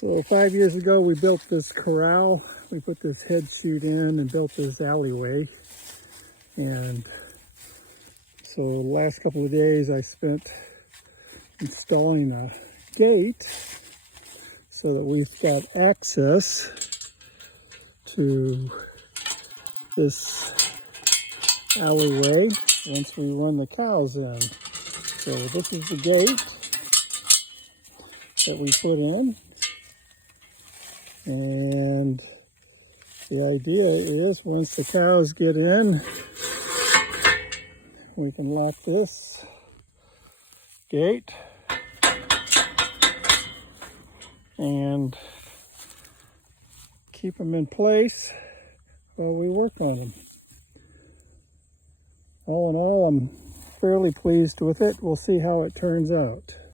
So 5 years ago, we built this corral. We put this head chute in and built this alleyway. And so the last couple of days I spent installing a gate so that we've got access to this alleyway once we run the cows in. So this is the gate that we put in. And the idea is once the cows get in, we can lock this gate and keep them in place while we work on them. All in all, I'm fairly pleased with it. We'll see how it turns out.